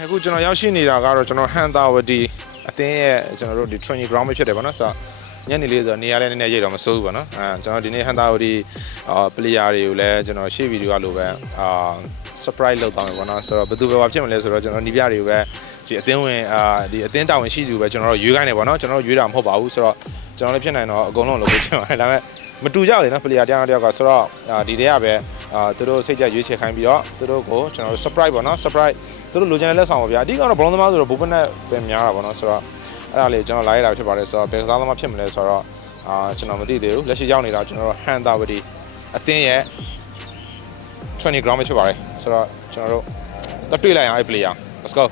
အခုကျွန်တော်ရောက်ရှိနေတာကတော့ကျွန်တော်ဟန်တာဝတီအသင်းရဲ့ကျွန်တော်တို့ဒီ training ground ပဲဖြစ်တယ်ဗောနော်ဆိုတော့ညနေလေးဆိုတော့နေရာလည်းနည်းနည်းရိတ်တော့မစိုးဘူးဗောနော်အဲကျွန်တော်ဒီနေ့ဟန်တာဝတီအာ player တွေကိုလည်းကျွန်တော်ရှေ့ဗီဒီယိုကလိုပဲအာ surprise လုပ်တောင်းတယ်ဗောနော်ဆိုတော့ဘယ်သူပဲဘာဖြစ်မလဲဆိုတော့ကျွန်တော်နီးပြတွေကိုပဲဒီအသင်းဝင်အာဒီအသင်းတာဝန်ရှိသူပဲကျွန်တော်တို့ရွေးခိုင်းနေဗောနော်ကျွန်တော်တို့ရွေးတာမဟုတ်ပါဘူးဆိုတော့ကျွန်တော်လည်းဖြစ်နိုင်တော့အကုန်လုံးလုပ်ပေးချင်ပါတယ်ဒါပေမဲ့မတူကြလေနော် player တရားတယောက်ကဆိုတော့အာဒီတည်းကပဲအာသူတို့စိတ်ကြရွေးချယ်ခိုင်းပြီးတော့သူတို့ကိုကျွန်တော်တို့ surprise ဗောနော် surprise သူတို့လိုချင်တဲ့လက်ဆောင်ပါဗျာအဓိကတော့ဘလုံးသမားဆိုတော့ဘိုးဘနဲ့ပဲများတာဗောနော်ဆိုတော့အဲ့ဒါလေးကျွန်တော်လာရတာဖြစ်ပါတယ်ဆိုတော့ဘယ်ကစားသမားဖြစ်မလဲဆိုတော့အာကျွန်တော်မသိသေးဘူးလက်ရှိရောက်နေတာကျွန်တော်တို့ဟန်တာဝတီအသင်းရဲ့20 ground ပဲဖြစ်ပါတယ်ဆိုတော့ကျွန်တော်တို့တက်တွေ့လိုက်အောင်အဲ့ player let's go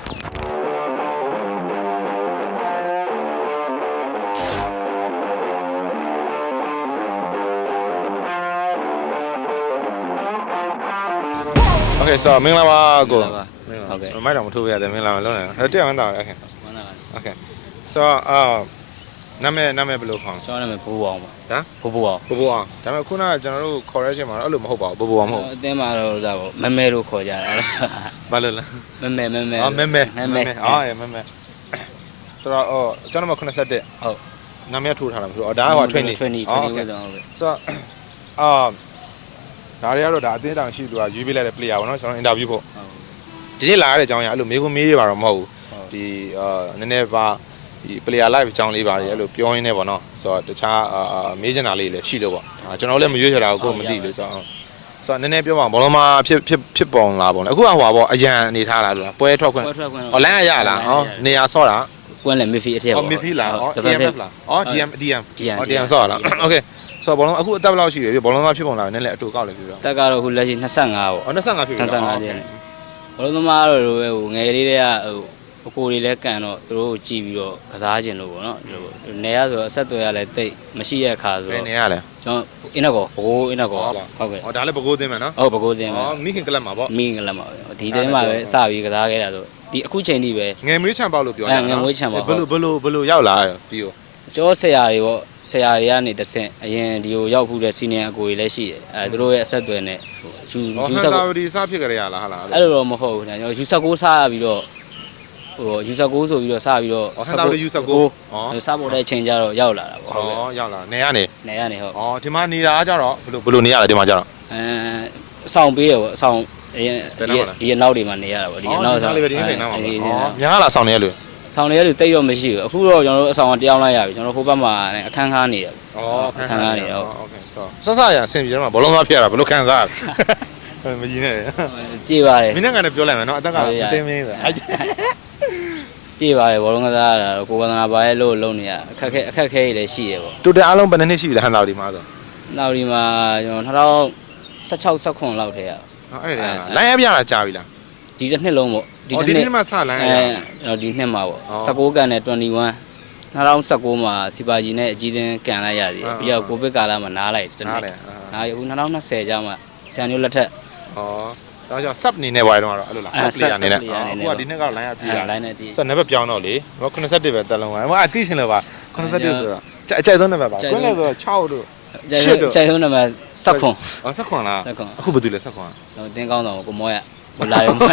Okay so မင်္ဂလာပါကိုမင်္ဂလာပါ ဟုတ်ကဲ့မိုက်တော့မထိုးပြရသေးမင်းလာမလုံးနဲ့နော်တရားမသားဟုတ်ကဲ့ဝမ်းသာပါဟုတ်ကဲ့ so အာနာမည်နာမည်ဘယ်လိုခေါ်ကျွန်တော်နာမည်ဘိုးအောင်ပါဟမ်ဘိုးဘိုးအောင်ဘိုးဘိုးအောင်ဒါပေမဲ့ခုနကကျွန်တော်တို့ correction မှာတော့အဲ့လိုမဟုတ်ပါဘူးဘိုးဘိုးအောင်မဟုတ်အတင်းမှာတော့ဒါပေါ့မမဲလို့ခေါ်ကြတာဘာလို့လဲမမဲမမဲအော်မမဲမမဲအော်ရမမဲဆိုတော့အော်ကျွန်တော်မ87ဟုတ်နာမည်ထိုးထားတာမဟုတ်ဘူးအော်ဒါကဟို training training ဟုတ်ကဲ့ဆိုတော့အာဒါတွေကတော့ဒါအတင်းတောင်ရှိသူကရွေးပေးလိုက်တဲ့ player ပေါ့နော်ကျွန်တော် interview ဖို့ဟုတ် ဒီနေ့လာရတဲ့အကြောင်းအရာအဲ့လိုမေးခွန်းမေးရပါတော့မဟုတ်ဘူး ဟုတ် ဒီအာနည်းနည်းပါဒီ player live အကြောင်းလေးပါတယ်အဲ့လိုပြောရင်းနဲ့ပေါ့နော်ဆိုတော့တခြားအာအာမေးချင်တာလေးလည်းရှိလို့ပေါ့အာကျွန်တော်လည်းမရွေးချယ်တာကိုကိုယ်မသိလို့ဆိုတော့ဆိုတော့နည်းနည်းပြောပါဘောလုံးမဖြစ်ဖြစ်ဖြစ်ပုံလားပေါ့လေအခုကဟိုပါပေါ့အရန်အနေထားလားလို့ပွဲထွက်ခွင့် ပွဲထွက်ခွင့် အော်လမ်းရရလားဟောနေရာဆော့တာ ကွန်းလည်းမီဖီအထက် အော်မီဖီလားအော် တပတ်ဆက် DMF လားအော် DM DM DM အော် DM ဆော့လားโอเคဆိုတော့ဘောလုံးအခုအသက်ဘယ်လောက်ရှိလဲဘောလုံးမဖြစ်ပုံလားနည်းနည်းအတူကောက်လိုက်ပြီတော့ တက်ကတော့အခုလက်ရှိ25ပေါ့ အော်25ဖြစ်ပြီ 25တဲ့ ဘလုံးသမားတော့ပဲဟိုငယ်လေးတွေကဟိုအကိုတွေလည်းကန်တော့သူတို့ကိုကြည့်ပြီးတော့ကစားခြင်းလို့ပေါ့နော်ဒီလိုနေရဆိုတော့အဆက်အသွယ်ရလဲတိတ်မရှိရခါဆိုဘယ်တော့နေရလဲကျွန်တော်အင်းတော့ဘိုးအင်းတော့ဟုတ်ကဲ့အော်ဒါလည်းပကိုးသိမ်းမယ်နော်ဟုတ်ပကိုးတင်ပါအော်မိခင်ကလပ်မှာပေါ့မိငလမှာပဲဒီတင်းမှာပဲစပြီးကစားခဲ့တာဆိုဒီအခုချိန်ထိပဲငယ်မွေးချံပေါက်လို့ပြောအဲငယ်မွေးချံပေါက်ဘယ်လိုဘယ်လိုဘယ်လိုရောက်လာရပြီးတော့ ကျောဆရာတွေပေါ့ဆရာတွေကနေတဆင့်အရင်ဒီကိုရောက်ဖူးတဲ့စီနီယာအကိုတွေလည်းရှိတယ်အဲသူတို့ရဲ့အဆက်အသွယ်နဲ့ယူဟောယူဟန်ဆက်တာကိုဝတီစဖြစ်ကြရလားဟာလားအဲ့လိုတော့မဟုတ်ဘူးကျွန်တော်ယူဆက်ကိုစားပြီးတော့ဟိုယူဆက်ကိုဆိုပြီးတော့စပြီးတော့ဟန်တာဝတီယူဆက်ကိုဩစားပေါ်တဲ့အချိန်ကျတော့ရောက်လာတာပေါ့ဟုတ်ကဲ့ဩရောက်လာနေရနေနေရနေဟုတ်ဩဒီမှာနေတာကြတော့ဘယ်လိုဘယ်လိုနေရလဲဒီမှာကြတော့အဲအဆောင်ပေးရပေါ့အဆောင်အရင်ဘယ်နောက်လဲဒီအနောက်တွေမှာနေရတာပေါ့ဒီအနောက်လေးပဲဒီစိတ်နားမှာဒီဩများလားဆောင်နေရလို့ ဆောင်နေရလူတိတ်ရောမရှိဘူးအခုတော့ကျွန်တော်တို့အဆောင်ကတရားလိုက်ရပြီကျွန်တော်ဟိုဘက်မှာအခန်းခါနေရပြီ ဩ ခံရနေရော โอเคဆိုဆက်ဆက်ရအဆင်ပြေတယ်မှာဘောလုံးသားဖြစ်ရတာဘယ်လိုခံစားရလဲမကြီးနဲ့ ပြေးပါတယ် မင်းနဲ့ကနေပြောလိုက်မယ်နော်အသက်က ဟုတ်ရ တင်းမင်းဆိုအဲ့ ပြေးပါတယ်ဘောလုံးကစားရတာတော့ကိုကန္နာပါရဲ့လို့လုံနေရအခက်ခဲအခက်ခဲတွေလည်းရှိတယ်ပေါ့ တူတယ်အားလုံးဘယ်နှစ်နှစ်ရှိပြီလဲဟန်တာဝတီမှာဆို နောက်ဒီမှာကျွန်တော်2016 19လောက်ထဲရ အဲ့ဒါလိုင်းရပြတာကြာပြီလား ဒီတစ်နှစ်လုံးပေါ့ဒီဒီတစ်တစ်နှစ်နှစ်မှစလိုင်းရအဲကျွန်တော်ဒီနှစ်မှာပေါ့အော်19ကန်နဲ့21 2019မှာစီပါဂျီနဲ့အကြီးချင်းကန်လိုက်ရသေးတယ်ပြီးတော့ကိုဗစ်ကာလမှာနားလိုက်တစ်နားနှစ်လေနောက်အခု2020ကျမှဆန်မျိုးလက်ထက်ဩတော့ကြောင့် sub နေနေပါတော့အဲ့လိုလားအဲ sub player နေနေ sub player အနေနဲ့ဟိုကဒီနှစ်ကတော့လိုင်းရပြအဲတာလိုင်းနဲ့ဒီဆိုတော့နံပါတ်ပြောင်းတော့လေဟို81ပဲတက်လုံးပါဟိုအတိရှင်လို့ပါ81ဆိုတော့အကြိုက်ဆုံးနံပါတ်ပါကြိုက်ကွဆုံးင်းလဲဆိုတော့6တို့ကျိုင်ရှစ်တော့ကျိုင်လုံးနံပါတ်16အော်ဆက်ခွန်လား16အခုဘာတူလဲဆက်ခွန်တော့တင်းကောင်းတော့ကိုမောရ ဟိုလာရုံပဲ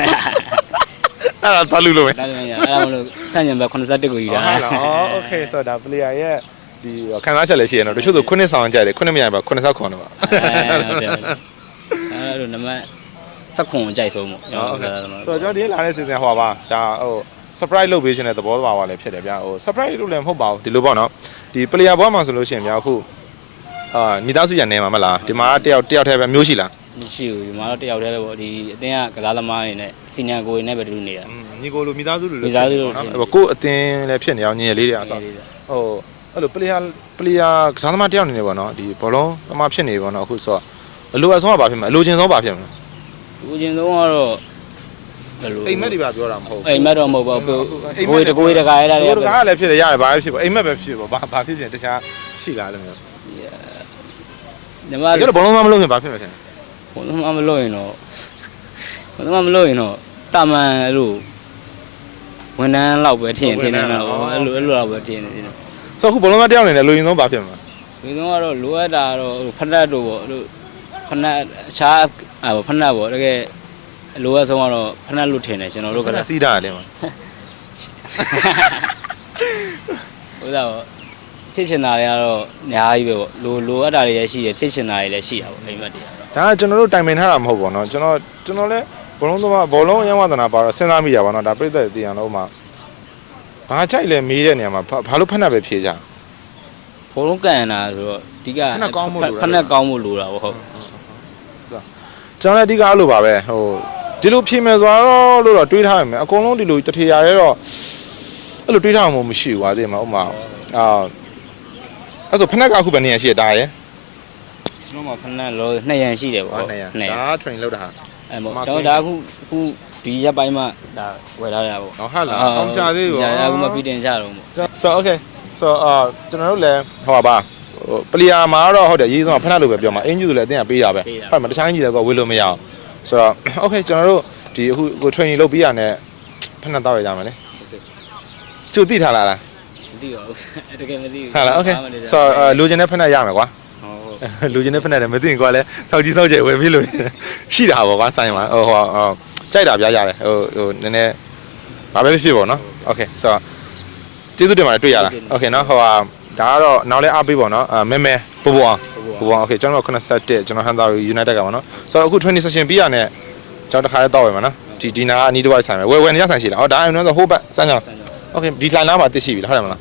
အဲ့ဒါသားလူလို့ပဲဒါလည်းမရအဲ့ဒါမလို့စံညံဘက်81ကိုယူတာဟုတ်လား okay ဆိုတော့ဒါ player ရဲ့ဒီခံစားချက်လည်းရှိရနော်တချို့ဆို9ဆောင်ကြတယ်9မရပါ89တော့ပါဟုတ်တယ်အဲ့လိုနမစက်ခွန်ကြိုက်ဆုံးပေါ့ဟုတ်ကဲ့ဆိုတော့ကျွန်တော်ဒီလာတဲ့ season ဟိုပါဒါဟို surprise လုပ်ပေးခြင်းတဲ့သဘောပါပါလည်းဖြစ်တယ်ဗျာဟို surprise လို့လည်းမဟုတ်ပါဘူးဒီလိုပေါ့နော်ဒီ player ဘောမှာဆိုလို့ရှိရင်ဗျာအခုအာမိသားစုရနေမှာမလားဒီမှာတယောက်တယောက်တည်းပဲမျိုးရှိလား မရှိဘူးဒီမှာတော့တယောက်တည်းပဲပေါ့ဒီအတင်းကကစားသမားအနေနဲ့စီနီယာကိုတွေနဲ့ပဲတူနေတာ ညီကိုလိုမိသားစုလိုမိသားစုလိုနော်အဲ့ကိုအတင်းလည်းဖြစ်နေအောင်ညီရလေးတွေအဆောဟိုအဲ့လို player player ကစားသမားတယောက်နေနေပေါ့နော်ဒီဘောလုံးသမားဖြစ်နေပေါ့နော်အခုဆိုတော့အလိုအဆုံးကဘာဖြစ်မလဲအလိုချင်ဆုံးဘာဖြစ်မလဲလူချင်းဆုံးကတော့ဘယ်လိုအိမ်မက်တွေပါပြောတာမဟုတ်ဘူးအိမ်မက်တော့မဟုတ်ပါဘူးကိုယ်တကိုယ်တကာရတာတတွေကိုယ်တကားလည်းဖြစ်တယ်ရတယ်ဘာပဲဖြစ်ပါအိမ်မက်ပဲဖြစ်ပါဘာဘာဖြစ်ချင်တခြားရှိလားလို့မျိုးညီမတကယ်တို့တော့ဘောလုံးသမားမလုပ်ရင်ဘာဖြစ်မလဲခင် ဘုံမမလို့ရင်တော့ဘုံမမလို့ရင်တော့တာမန်အဲ့လိုဝန်ထမ်းလောက်ပဲထင်ထင်နေတော့အဲ့လိုအဲ့လိုလောက်ပဲထင်နေတယ်ဆိုအခုဘောလုံးသမားတယောက်နေတယ်လူရင်ဆုံးဘာဖြစ်မလဲဒီတော့ကတော့လိုအပ်တာတော့ဖက်နက်တို့ပေါ့လို့ဖက်နက်အခြားဖက်နက်ပေါ့တကယ်အလိုအဆုံးကတော့ဖဏလွတ်ထင်တယ်ကျွန်တော်တို့ကခဏလည်းစီးတာလေမှာဟိုတော့ဖြစ်ချင်တာတွေကတော့အများကြီးပဲပေါ့လိုလိုအပ်တာတွေလည်းရှိတယ်ဖြစ်ချင်တာတွေလည်းရှိတာပေါ့အိမ်မက်တွေကတော့ ဒါကကျွန်တော်တို့တိုင်ပင်ထားတာမဟုတ်ပါတော့ကျွန်တော်ကျွန်တော်လည်းဘောလုံးသမားဘောလုံးရဝသနာပါတော့စဉ်းစားမိရပါတော့ဒါပြည့်တဲ့တည်အောင်လို့မှဘာကြိုက်လဲမေးတဲ့နေရာမှာဘာဘာလို့ဖက်နှက်ပဲဖြေကြဘုံလုံးကန်ရတာဆိုတော့အဓိကဖက်နှက်ကောင်းဖို့လိုတာဖက်နှက်ကောင်းဖို့လိုတာပေါ့ဟုတ်ကျွန်တော်လည်းအဓိကအဲ့လိုပါပဲဟိုဒီလိုဖြေမယ်ဆိုတော့လို့တော့တွေးထားရမယ်အကုန်လုံးဒီလိုတထေရရဲတော့အဲ့လိုတွေးထားမှမရှိဘူးပါသိမှာဥမာအာအဲ့ဆိုဖက်နှက်ကအခုပဲနေရရှိရတာရယ် ကျွန်တော်မှဖက်နှက်လောနှစ်ရန်ရှိတယ်ပေါ့ဟုတ်နေရနှစ်ရန်ဒါ train လုပ်တာဟာအဲ့ပေါ့မှာကျွန်တော်ဒါအခုအခုဒီရက်ပိုင်းမှဒါဝယ်ထားရတာပေါ့ဟောဟာလားအောင်းကြသေးဘူးကြာအခုမှပြီးတင်ကြတော့ပေါ့ so okay so အာကျွန်တော်တို့လည်းဟောပါပါဟိုပလီယာမှာတော့ဟုတ်တယ်ရေးဆုံးကဖက်နှက်လို့ပဲပြောမှာအင်ဂျူဆိုလည်းအတင်းကပေးတာပဲဟုတ်မှာတခြားအင်ဂျူလည်းကဝေးလို့မရအောင်ဆိုတော့ okay ကျွန်တော်တို့ဒီအခုကို training လုပ်ပြီးရတဲ့ဖက်နှက်တော့ရကြမယ်လေကျုပ်သိထားလားလားမသိပါဘူးတကယ်မသိဘူးဟာလား okay ဘာမှမသိတာ so အာလူချင်းတဲ့ဖက်နှက်ရမယ်ကွာဟုတ်ဟုတ် လူချင်းတဲ့ဖက်နှက်တယ်မသိရင်ကွာလဲဆောက်ကြီးဆောက်ကျယ်ဝယ်ပြီးလို့ရှိတာပေါ့ကွာဆိုင်မှာဟိုဟိုဟိုကြိုက်တာပြရတယ်ဟိုဟိုနည်းနည်းဘာပဲဖြစ်ဖြစ်ပေါ့နော် okay so ကျေးဇူးတင်ပါတယ်တွေ့ရလား okay နော်ဟိုဟာဒါကတော့နောက်လဲအားပေးပေါ့နော်အာမဲမဲပူပူအောင်ပူပူအောင် okay ကျွန်တော်81ကျွန်တော်ဟန်သာ United ကပါနော်ဆိုတော့အခု20 session ပြီးရတဲ့ကျွန်တော်တခါလေးတော့ဝယ်မှာနော်ဒီဒီနာကအနီးတစ်ဝိုက်ဆိုင်ပဲဝယ်ဝယ်နေရဆိုင်ရှိလားဟောဒါအဲ့တော့ဟိုးဘက်စမ်းကြအောင်ဆန်းကြော okay ဒီ line နားမှာသိရှိပြီလားဟုတ်တယ်မလား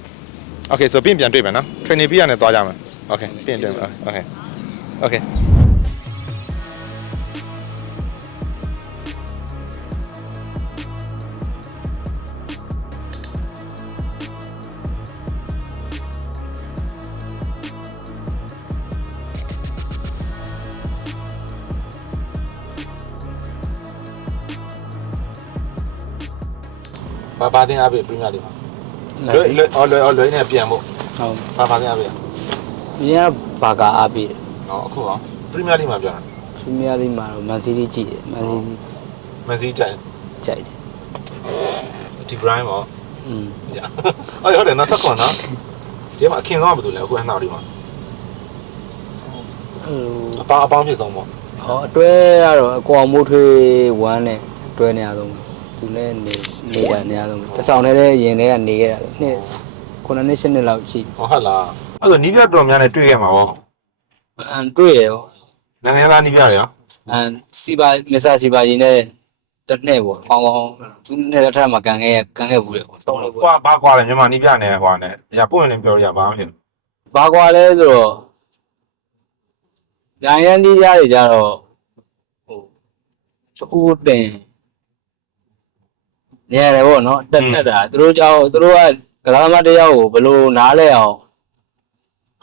okay ဆိုပြင်ပြန်တွေ့မယ်နော် training ပြီးရတဲ့သွားကြမယ် okay ပြင်တွေ့မယ် okay okay ဘာဘာတင်အားပေး premier league မှာလွယ်လွယ်အော်လွယ်အော်လွယ်နေ ပြန်ဖို့ဟုတ်ဘာဘာတင်အားပေးဒီကဘာကာအားပေးတယ်ဟောအခုဟော premier league မှာပြောတာပရီးမီးယားလိမှာတော့မန်စီးတီးကြည့်တယ်မန်စီးတီးမန်စီးကြိုက်ကြိုက်တယ်ဒီ Brian ဟောอืมညာအော်ဟုတ်တယ်နော်ဆက်ခွန်နော်ဒီမှာအခင်ဆုံးကဘာလို့လဲအခုဟန်သာဒီမှာအဲ့လိုအပေါင်းအပေါင်းဖြစ်ဆုံးပေါ့ဟောအတွဲကတော့အကောင်မိုးထွေးဝမ်းနဲ့အတွဲနေရဆုံးပဲသူလည်းနေနေတာနေရဆုံးပဲတဆောင်နဲ့လည်းရင်ထဲကနေခဲ့တာနှစ်ခုနှစ်နှစ်ရှစ်နှစ်လောက်ရှိဟောဟုတ်လား အဲ့ဆိုနီးပြတော်များနဲ့တွေ့ခဲ့မှာပေါ့အန်တွေ့ရရောနိုင်ငံသားနီးပြတွေရောအန်စီပါမစ္စတာစီပါကြီးနဲ့တစ်နှစ်ပေါ့ကောင်းကောင်းသူနဲ့တစ်ထပ်မှာကန်ခဲ့ကန်ခဲ့ဘူးလေပေါ့တော့လို့ကွာဘာကွာလဲမြန်မာနီးပြနဲ့ဟွာနဲ့ညာပွင့်နေပြောရပါမလို့ဘာကွာလဲဆိုတော့ရန်ရန်ဒီးကြတွေကြတော့ဟိုစကူတင်နေရတယ်ပေါ့နော်တက်တက်တာသူတို့ကြောက်သူတို့ကကစားသမားတစ်ယောက်ကိုဘယ်လိုနားလဲအောင်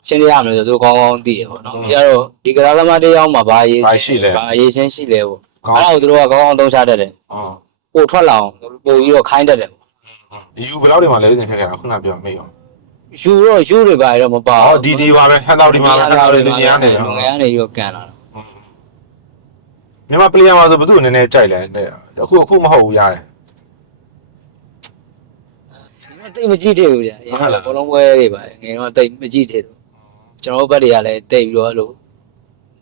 ရှင်းပြရမလဲဆိုသူကောင်းကောင်းသိရပေါ့နော်ပြီးတော့ဒီကစားသမားတစ်ယောက်မှာဘာရေးဘာရှိလဲဘာရေးချင်းရှိလဲပေါ့ကောင်းအဲ့ဒါကိုသူတို့ကကောင်းကောင်းသုံးချတတ်တယ်အော်ပို့ထွက်လာအောင်ပို့ပြီးတော့ခိုင်းတတ်တယ်ယူဘယ်လောက်တွေမှာလဲစဉ်ခက်ခဲ့တာခုနပြောမေးရောယူတော့ယူတွေပါတော့မပါအော်ဒီဒီပါပဲဟန်သာဒီမှာဟန်သာတွေနေရနေတယ်ငယ်ကနေရောကန်လာတာမြန်မာပလေယာမှာဆိုဘယ်သူနည်းနည်းကြိုက်လဲအခုအခုမဟုတ်ဘူးရတယ်တိတ်မကြည့်သေးဘူးဗျာ။ရင်ကဘောလုံးပွဲတွေပါငယ်တော့တိတ်မကြည့်သေးဘူး။ ကျွန်တော်တို့ဘက်တွေကလည်းတိတ်ပြီးတော့အဲ့လို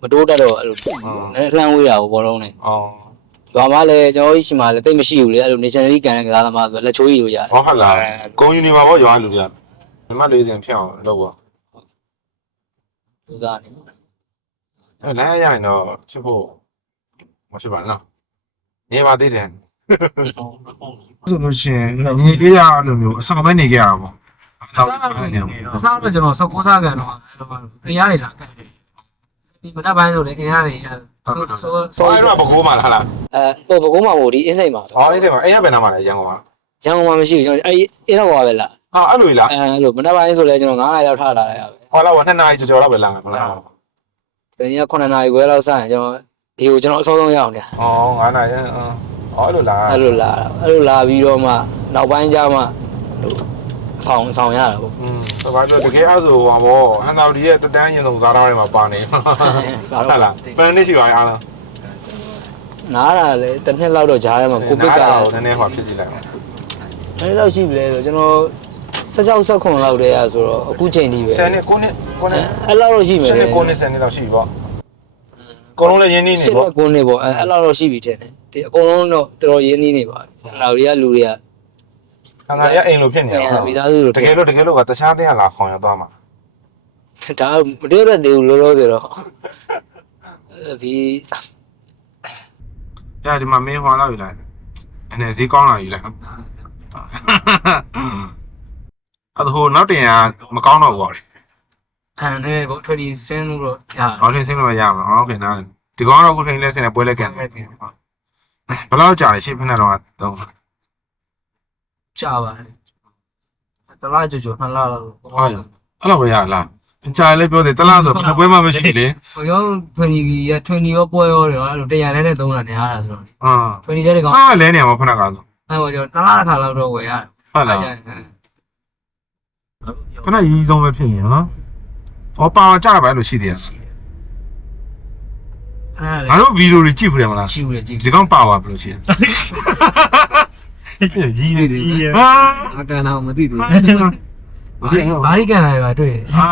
မတိုးတတ်တော့အဲ့လိုနည်းနည်းလှမ်းဝေးတာဘောဘောလုံးနဲ့အော်။ဘာမှလည်းကျွန်တော်တို့ရှိမှလည်းတိတ်မရှိဘူးလေအဲ့လို nationally ကန်တဲ့ကစားသမားဆိုလက်ချိုးကြီးလို့ရတယ်ဟောဟုတ်လားကုန်းယူနေမှာပေါ့ရွာလူတွေကမြန်မာလေးစင်ဖြစ်အောင်လုပ်ပါ။သူစားနေ။အဲလမ်းရရင်တော့ချစ်ဖို့မရှိပါနော်နေပါသေးတယ်ဆိုလို့ရှိရင်ညီလေးရလိုမျိုးအဆောင်ပဲနေကြရတာပေါ့ အစားအစားတော့ကျွန်တော်စကောစားကန်တော့အင်ရနေလားကန်တယ်ဒီမနက်ပိုင်းဆိုလေအင်ရနေဆိုဆိုဆိုအဲ့တော့ဘကိုးမှာလားဟုတ်လားအဲပုံပကုံးမှာမို့ဒီအင်းစိတ်မှာပဲဟောအဲ့ဒီမှာအဲ့ရဘယ်နာမှာလဲရန်ကုန်က။ရန်ကုန်မှာမရှိဘူးကျွန်တော်အဲ့အဲ့တော့ဟောပဲလားဟာအဲ့လိုလား။အဲအဲ့လိုမနေ့ပိုင်းဆိုလဲကျွန်တော်9နာရီလောက်ထားလာရတာပဲဟောလာတော့နှစ်နာရီကျော်ကျော်တော့ပဲလာမှာမလား။ဒီနေ့9နာရီခွဲလောက်စရင်ကျွန်တော်ဒီကိုကျွန်တော်အစောဆုံးရအောင်လေอ๋อ9နာရီဟောအဲ့လိုလား။အဲ့လိုလာတာအဲ့လိုလာပြီးတော့မှနောက်ပိုင်းကျမှအ ဆောင်အဆောင်ရတာပေါ့ อืมဘာလို့တကယ်အဲ့ဆိုဟောဗောဟန်တာဒီရဲ့တတန်းရင်ဆောင်စားတော့တွေမှာပါနေဟုတ်လားပန်နေရှိပါအားလား နားတာလေတစ်နှစ်လောက်တော့ဂျားထဲမှာကိုပစ်က နား န တော့နည်းနည်းဟောဖြစ်ကြည့်လိုက်ပါ ည်းနည်းလောက်ရှိပြီလေဆိုကျွန်တော်16 19လောက်တည်းอ่ะဆိုတော့အခုချိန်ကြီးပဲ 10နှစ်9နှစ်9နှစ် အဲ့လောက်တော့ရှိမယ် 10နှစ်9နှစ်10နှစ်လောက်ရှိပြီဗောအကုန်လုံးလည်းရင်းနှီးနေ 7 ဗော 9နှစ်ပေါ့အဲ့လောက်တော့ရှိပြီထင်တယ် ဒီအကုန်လုံးတော့တော်တော်ရင်းနှီးနေပါပြီ။နောက်တွေကလူတွေက ။ငါငါတွေကအိမ်လိုဖြစ်နေတယ်။မိသားစုလိုတကယ်လို့တကယ်လို့ကတခြားတဲ့ဟာလာခေါင်ရသွားမှာ။ဒါမတွေ့ရသေးဘူးလောလောဆယ်တော့။ဒီ။ဒါဒီမှာမင်းဟွာလာယူလိုက်။အနေဈေးကောင်းလာယူလိုက်။အဲ့ဟိုနောက်တင်ကမကောင်းတော့ဘူးပေါ့။အဲ့ဒါပေါ့20စင်းလို့တော့ရ။20စင်းလို့ရမှာ။ဟုတ်ကဲ့နား။ဒီကောင်တော့ကိုထိုင်လဲစင်နဲ့ပွဲလဲကန်။ဘယ်လောက်ကြာလဲရှင်းဖက်နဲ့တော့တော့ ကြာပါတယ်တလားကြိုကြိုနှစ်လားလောက်ဟုတ်ရအဲ့လိုပဲရလား။ကြာလဲပြောတယ်တလားဆိုဘယ်ပွဲမှမရှိလေဟိုရော20က20ရောပွဲရောတယ်အဲ့လိုတရားနဲ့နဲ့သုံးတာနေရတာဆိုတော့။အာ20တဲ့ကောင်ဟာလဲနေမှာဖက်နဲ့ကဆိုအဲ့ဟိုကျော်နှစ်လားတစ်ခါလောက်တော့ဝယ်ရတယ်ဟုတ်လားအဲ့ခဏရီးဆုံးပဲဖြစ်ရင်နော်။ဟောပါကြတာပဲလို့ရှိသေးတယ်အဲ့။ငါတို့ဗီဒီယိုတွေကြည့်ဖူးတယ်မလားရှိဦးတယ်ကြည့်။ဒီကောင်ပါပါဘယ်လိုရှိလဲ။ ရီးနေတယ်။ဟာအကန်တော့မသိဘူးဘာဘာလိကန်လာရတွေ့ဟာ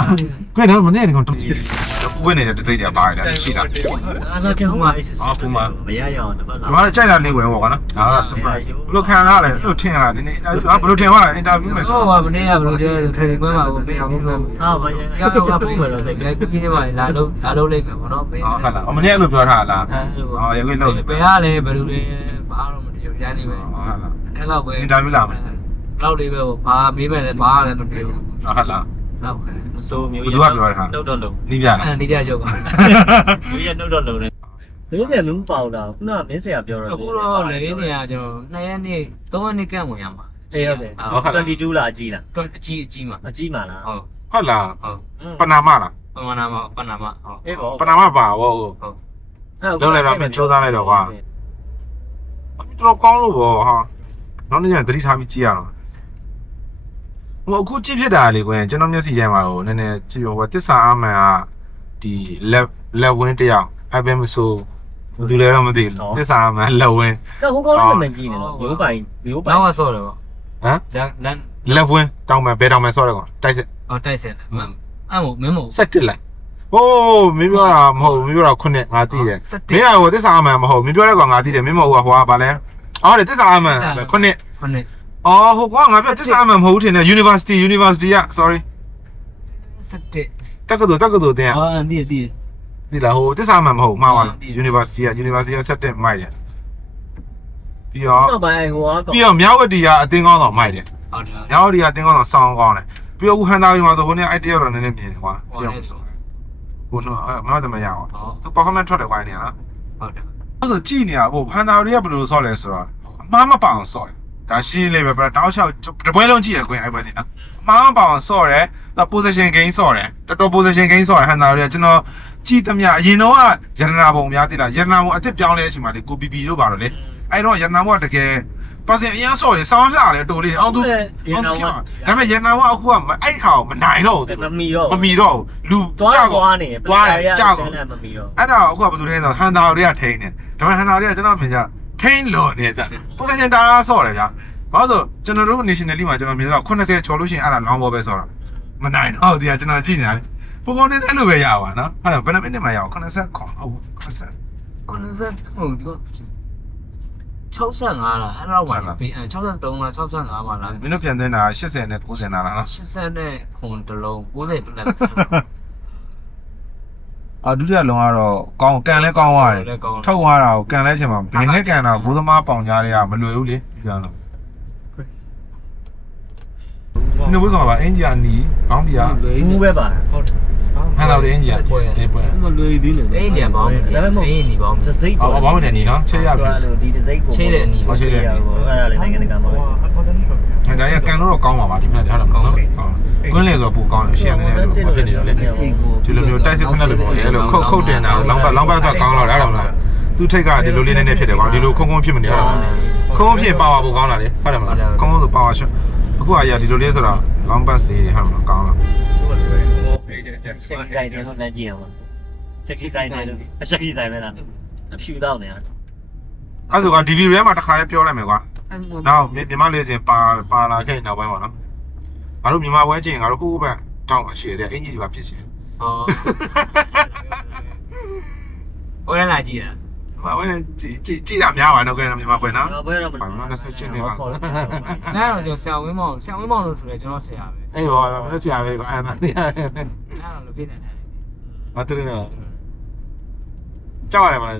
ကွတော့မနေ့ကကောင်တုတ်ကြည့်။ဝင်နေတဲ့တစိမ့်တွေကပါရတာရှိတာအားစားပြောင်းပါ။အော်ပူမ။မရရအောင်တပတ်ဒီမှာကြိုက်တာလေးဝယ်ပေါ့ကွာနော်။ဒါက surprise ။ဘယ်လိုခံရလဲ။လို့ထင်ရတာဒီနေ့အာဘယ်လိုထင်သွားလဲအင်တာဗျူးမယ်ဆိုဟောမနေ့ကဘယ်လိုတည်းထိုင်ခွဲမှာကိုမင်းအောင်လို့ဟာမရရတော့ကပုံမယ်လို့စိတ်ကဲကြီးနေပါလာလို့လာလို့လိုက်မယ်ပေါ့နော်မင်း။ဟုတ်လား။အမနေ့အဲ့လိုပြောထားတာလားအဲ။အော်ရေခွေးလို့ဘယ်ကလဲဘယ်လိုလဲဘာလို့မတည်ရမ်းနေပဲဟုတ်လား အဲ့လောက်ပဲအင်တာဗျူးလာမယ်လောက်လေးပဲဘာမေးမယ်လဲဘာလဲမပြောဘူး။ဟုတ်လားလောက်ပဲမစိုးမျိုးဘယ်သူကပြောတာနှုတ်တော့လုံး။နီးပြလားအဲ့ဒီတရားကြောက်ပါမျိုးရနှုတ်တော့လုံးနဲ့မင်းလည်းမင်းပေါတာခုနမင်းဆရာပြောတော့အခုတော့လေနေရကျွန်တော်2ရက်နေ့3ရက်နေ့ကန့်ဝင်ရမှာအေးဟုတ်တယ်22လားအကြီးလားတော့အကြီးအကြီးမှာအကြီးမှာလားဟုတ်။ဟုတ်လားဟုတ်။ပနာမလားပမာဏမှာပနာမဟုတ်အေးပေါ့။ပနာမပါဘော။တော်တော်ကောင်းလို့ဘောဟာ။ နောက်နေ့ကျရင်သတိထားပြီးကြည့်ရအောင်။ဟိုအခုကြည့်ဖြစ်တာလေကွယ်ကျွန်တော်မျက်စိထဲမှာဟိုနည်းနည်းကြည့်ရောဟိုတစ္ဆာအမှန်ကဒီလက်လက်ဝင်းတယောက်အဘယ်မဆိုဘယ်သူလဲတော့မသိဘူးတစ္ဆာအမှန်လက်ဝင်းတော့ဟိုကောင်းလေးမကြီးနေတော့မျိုးပိုင်မျိုးပိုင်နောက်ကဆော့တယ်ပေါ့ဟမ်ဒါလမ်းလက်ဝင်းတောင်းမယ်ဘယ်တောင်းမယ်ဆော့ရကောင်တိုက်စစ်ဟောတိုက်ဆက်တယ်မှန်အဲ့မို့မင်းမို့ဆက်တစ်လိုက်ဟိုးမင်းပြောတာမဟုတ်ဘူးမင်းပြောတာခုနှစ်ငါသိတယ်ဆက်တမင်းကဟိုတစ္ဆာအမှန်မဟုတ်မင်းပြောတဲ့ကောင်ငါသိတယ်မင်းမဟုတ်ဘူးဟိုကဘာလဲ အော်လေတစ္ဆာအမှန်ခုနှစ်ခုနှစ်အော်ဟိုကောင်ငါပြောတစ္ဆာအမှန်မဟုတ်ဘူးထင်တယ် University University က sorry ဆက်တက်တက္ကသိုလ်တက္ကသိုလ်တင်ဟောအန်ဒီအဒီဒီလားဟိုတစ္ဆာအမှန်မဟုတ်မှားပါလားဟုတ် University က University ကဆက်တစ်မိုက်တယ်ပြီးတော့တော့ပိုင်ဟိုကပြီးတော့မြောက်ဝတီကအတင်းကောင်းဆောင်မိုက်တယ်ဟုတ်တယ်မြောက်ဝတီကအတင်းကောင်းဆောင်ဆောင်းကောင်းတယ်ပြီးတော့ဦးဟန်သားကြီးမှာဆိုဟိုနေ့အဲ့တယောက်တော့နည်းနည်းမြင်တယ်ကွာဟောတယ်ဆိုဟိုတော့မဟုတ်တယ်မရအောင်ဟောသူ performance ထွက်တယ်ကွာနေနော်ဟုတ်တယ် အဲ့ဆိုကြည်နေရဟိုဖန်တာတွေကဘယ်လိုဆော့လဲဆိုတော့အမှားမပအောင်ဆော့တယ်ဒါရှင်းလေးပဲပြတောက်လျှောက်တပွဲလုံးကြည့်ရကွင်းအဲ့ပွဲတင်နော်အမှားမပအောင်ဆော့တယ်သူ position gain ဆော့တယ်တော်တော် position gain ဆော့တယ်ဟန်တာတွေကကျွန်တော်ကြည်သမျှအရင်တော့ကရတနာပုံများတိလားရတနာပုံအစ်စ်ပြောင်းလဲတဲ့အချိန်မှာလေကိုပီပီတို့ပါတော့လေအဲ့တော့ရတနာပုံကတကယ် ပါစင်အရင်ဆော့တယ်စောင်းလှတယ်တူလေးအောင်သူရန်တော်ကဒါပေမဲ့ရတနာပုံအခုကအဲ့ခါကိုမနိုင်တော့ဘူးမမီတော့မမီတော့လူသွားကြောက်သွားနေသွားတယ်ကြောက်ကျန်တယ်မမီတော့အဲ့ဒါအခုကဘယ်သူလဲဆိုတော့ဟန်တာတွေကထိန်းတယ်ဒါပေမဲ့ဟန်တာတွေကကျွန်တော်မြင်ကြထိန်းလို့နေကြ position တာဆော့တယ်ဗျာဘာလို့ဆိုကျွန်တော်တို့ nationally မှာကျွန်တော်မြင်တော့80ကျော်လို့ရှိရင်အဲ့ဒါ long ball ပဲဆော့တာမနိုင်တော့ဒီကကျွန်တော်ကြည့်နေတယ်ပုံပုံနဲ့အဲ့လိုပဲရပါနော်အဲ့ဒါဘယ်နှမိနစ်မှရအောင်80ခေါ်ဟုတ်80 90ဟုတ်ဒီ 65လားအဲ့လောက်ပါပြင်63လား65ပါလားမင်းတို့ပြန်သွင်းတာ80နဲ့90နာလားနော်80နဲ့ခွန်တလုံး90ပြတ်အာဒုတိယလုံးကတော့ကောင်းကန်လဲကောင်းသွားတယ်ထုတ်သွားတာကိုကန်လဲချင်မှာဘယ်နဲ့ကန်တာဘိုးသမားပေါင်ကြားတွေကမလွယ်ဘူးလေပြန်တော့ဒီဘုရားကအင်ဂျီယာနီဘောင်းပြာဘူးပဲပါဟုတ်တယ် ဟန်တော်တဲ့အင်ဂျီယာအေးပွဲမလွယ်သေးနဲ့အဲ့ဒီပေါင်းအဲ့ဒီပေါင်းဒစိတ်အော်ဘောင်းနဲ့နီနော်ချက်ရပြီလို့ဒီဒစိတ်ကိုအဲ့ဒါလည်းနိုင်ငံတကာမှာ။ဒါရကန်လို့တော့ကောင်းပါပါဒီမှာဒါတော့ကောင်းတော့ကောင်း။ကွင်းလေဆိုတော့ပိုကောင်းတယ်ရှေ့ကနေလည်းဖြစ်နေတော့လေ။ဒီလိုမျိုးတိုက်စစ်ခွန်းတဲ့လိုမျိုးအဲလိုခုတ်ခုတ်တင်တာလောင်းပတ်လောင်းပတ်ဆိုကောင်းတော့အဲ့ဒါမလား။သူ့ထိတ်ကဒီလိုလေးနည်းနည်းဖြစ်တယ်ကွာဒီလိုခုံခုံဖြစ်မနေရတော့။ခုံဖြစ်ပါဝါပိုကောင်းတာလေဟုတ်တယ်မလား။ခုံခုံဆိုပါဝါရှော့အခုအရာဒီလိုလေးဆိုတော့လောင်းပတ်လေးဟုတ်မလားကောင်းတော့ ရှက်ကြီးဆိုင်တယ်လို့လမ်းကြည့်အောင်ရှက်ကြီးဆိုင်တယ်လို့အရှက်ကြီးဆိုင်ပဲလားအဖြူတော့နေတာအဲ့ဆိုက DV ရဲမှာတစ်ခါလေးပြောလိုက်မယ်ကွာ။နောက်မြန်မာလေးစင်ပါပါလာခဲ့နောက်ပိုင်းပါနော်။ငါတို့မြန်မာပွဲချင်းငါတို့ခုခုဘက်တောင်းအရှိတယ်အင်ဂျီပါဖြစ်ရှင်ဟောဟိုလည်းလာကြည့်တာ ဘာဝဲကြည့်ကြည့်ကြည့်တာများပါတော့ကဲမြန်မာပွဲနော်ဘယ်တော့မဘာမှဆက်ချင်းနေပါခေါ်လာနားတော့ကျွန်တော်ဆရာဝင်းမောင်ဆရာဝင်းမောင်လို့ဆိုရဲကျွန်တော်ဆရာပဲအေးဘောမင်းဆရာပဲကွာအဲ့ဒါနေရတယ်နားတော့လူပြနေတယ်မတူနေတော့ကြောက်ရတယ်မလား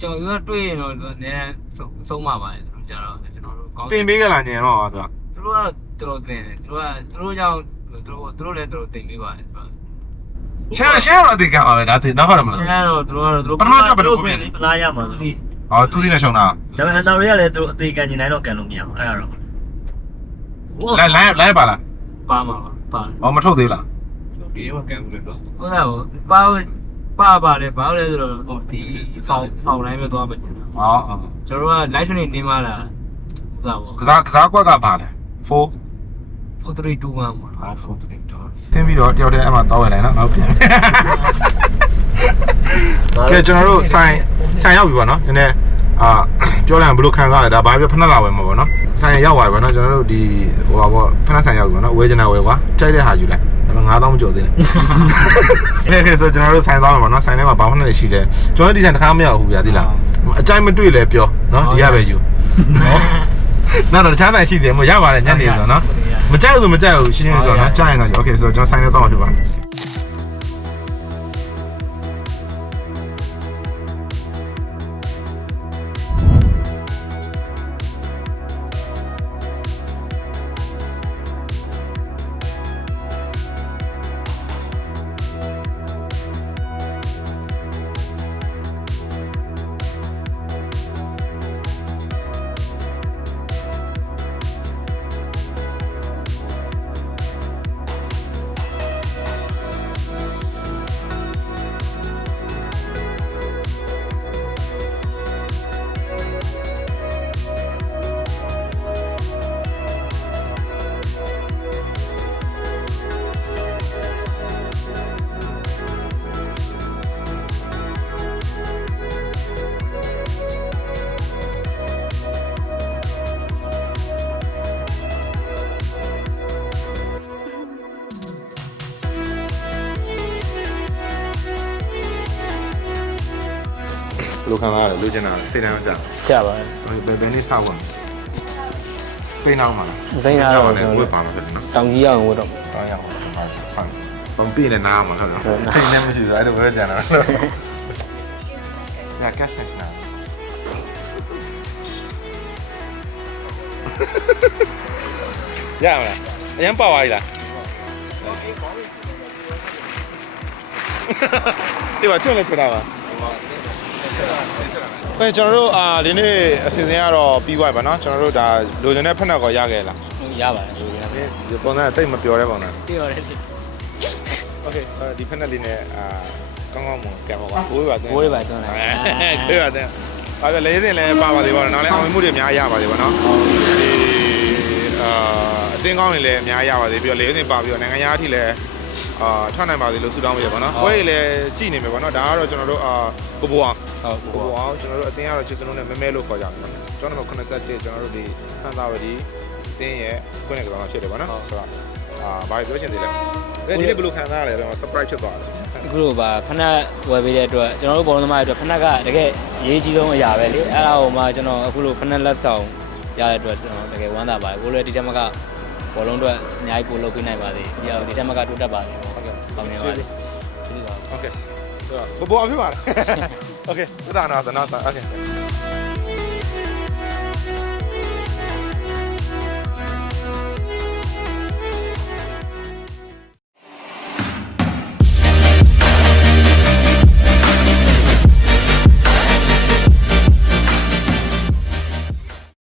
ကျွန်တော်တို့တွေ့ရင်တော့နည်းနည်းဆုံးဆုံးမှာပါတယ်သူတို့ကြတော့ကျွန်တော်တို့ကောင်းတင်ပေးကြလားညင်တော့သူကသူတို့ကသူတို့တင်တယ်သူတို့ကသူတို့ကြောင့်သူတို့သူတို့လည်းသူတို့တင်ပေးပါတယ်သူက ရှယ်ရှယ်တော့အသေးကပါပဲဒါသေးနောက်ကတော့မလို့ တော့သူတို့ကတော့သူတို့ပထမကြောက်ဘယ်လိုပုံမြင်လဲ ပလာရမှာသိအော်သူလေးနဲ့ရှုံတာဒါပေမဲ့တော်တွေကလည်းသူတို့အသေးကန်ကျင်တိုင်းတော့ကန်လို့မရဘူးအဲ့ဒါတော့ဟုတ်လိုင်းလိုင်းလိုင်းပါလားပါမှာပါပါအော်မထုတ်သေးလားဒီတော့ကံဘူးလေတော့ဟုတ်တာကိုပါပါပါတယ်ဘာလို့လဲဆိုတော့ဟိုဒီဆောင်ဆောင်တိုင်းပဲသွားမယ်ကျွန်တော်အော်အော်တို့က live stream နေမှာလားဟုတ်တာပေါ့ကစားကစားကွက်ကပါလဲ4 4321ပေါ့ 4 3 ဆင်းပြီးတော့တယောက်တည်းအဲ့မှာတောင်းရလိုက်နော်နောက်ပြန်ကဲကျွန်တော်တို့ဆိုင်ဆိုင်ရောက်ပြီပေါ့နော်နည်းနည်းအာပြောလိုက်ရင်ဘယ်လိုခံစားရလဲဒါဘာပဲဖနှက်လာဝယ်မှာပေါ့နော်ဆိုင်ရောက်သွားပြီပေါ့နော်ကျွန်တော်တို့ဒီဟိုပါပေါ့ဖနှက်ဆိုင်ရောက်ပြီပေါ့နော်ဝယ်ချင်တာဝယ်ကွာကြိုက်တဲ့ဟာယူလိုက်9000မကျော်သေးနဲ့ခဲဆိုကျွန်တော်တို့ဆိုင်သွားမှာပေါ့နော်ဆိုင်ထဲမှာဘာမှလည်းရှိတယ်ကျွန်တော်ဒီဆိုင်တစ်ခါမရောက်ဘူးဗျာသိလားအကြိုက်မတွေ့လဲပြောနော်ဒီရပဲယူနော်နောက်တော့တခြားဆိုင်ရှိတယ်မို့ရပါတယ်ညနေဆိုတော့နော် မကြိုက်ဘူးဆိုမကြိုက်ဘူးရှင်းရှင်းပြောနော်ကြိုက်ရင်တော့ okay ဆိုတော့ကျွန်တော် sign နဲ့တော့မှဖြစ်ပါတယ် လိုခံစားရလဲလူကျင်တာစိတ်တမ်းမကြကြပါဘယ်ဘယ်နေ့စောက်ဝင်ပိန်အောင်မလားသိန်းသားတော့ဝကျွန်တ်တော်ပါမှာဖြစ်နော်တောင်ကြီးရောက်ဝတ်တော့တောင်းရအောင်ဟုတ်ဘာပြည့်နေနားမှာဟုတ်နော်ပိန်နေမရှိဘူးအဲ့ဒါဝယ်ကြတာညာကတ်ဆက်နာရမလားအရင်ပါသွားပြီလားဒီမှာထွန်းလဲဆိုတာ ပါအဲကျွန်တော်တို့အာဒီနေ့အစီအစဉ်ကတော့ပြီးသွားပြီပါเนาะကျွန်တော်တို့ဒါလိုချင်တဲ့ဖက်နှက်ကောရခဲ့လား ရပါတယ်လူရ ဒီပုံစံတိတ်မပြောတဲ့ပုံစံ ပြီးတော့လေ โอเคဒီဖက်နှက်လေးနဲ့အာကောင်းကောင်းမွန်ကံပါပါဘိုးရပါတဲ့ ဘိုးတွေပါတွန်းလိုက် ဘိုးရတဲ့ဘာပဲလေးစင်လည်းပါပါသေးပါတော့နောက်လည်းအောင်မြင်မှုတွေအများကြီးရပါသေးပါเนาะဒီအာအတင်းကောင်းတွေလည်းအများကြီးရပါသေးပြီးတော့လေးစင်ပါပြီးတော့နိုင်ငံသားအထိလည်း အာထနိုင်ပါသေးလို့ဆုတောင်းပေးရပါတော့ပွဲကြီးလည်းကြည်နေမယ်ပေါ့နော်ဒါကတော့ကျွန်တော်တို့အာကိုဘွားဟုတ်ကိုဘွားကျွန်တော်တို့အတင်းကတော့ချစ်စလုံးနဲ့မဲမဲလို့ခေါ်ကြတယ်ကျွန်တော်တို့87ကျွန်တော်တို့ဒီဟန်သာဝတီအတင်းရဲ့ခွင့်ရကတော်ဖြစ်တယ်ပေါ့နော်ဆိုတော့အာဘာပြောချင်သေးလဲအဲဒီလေးဘယ်လိုခံစားရလဲပြန် surprise ဖြစ်သွားတယ်အခုလိုပါဖနက်ဝယ်ပေးတဲ့အတွက်ကျွန်တော်တို့ဘောလုံးသမားတွေအတွက်ဖနက်ကတကယ်အရေးကြီးဆုံးအရာပဲလေအဲ့ဒါကိုမှကျွန်တော်အခုလိုဖနက်လက်ဆောင်ရတဲ့အတွက်ကျွန်တော်တကယ်ဝမ်းသာပါတယ်ကိုလည်းဒီတက်မက ဘောလုံးအတွက်အများကြီးပို့လုပ်ပေးနိုင်ပါသေးဒီအောင်ဒီတက်မကတိုးတက်ပါသေးဟုတ်ကဲ့ပေါင်းနေပါသေးကျေးဇူးပါ Okay. ဘဘောအဖြစ်ပါလား Okay. သဒ္ဒါနာသနာတာ Okay.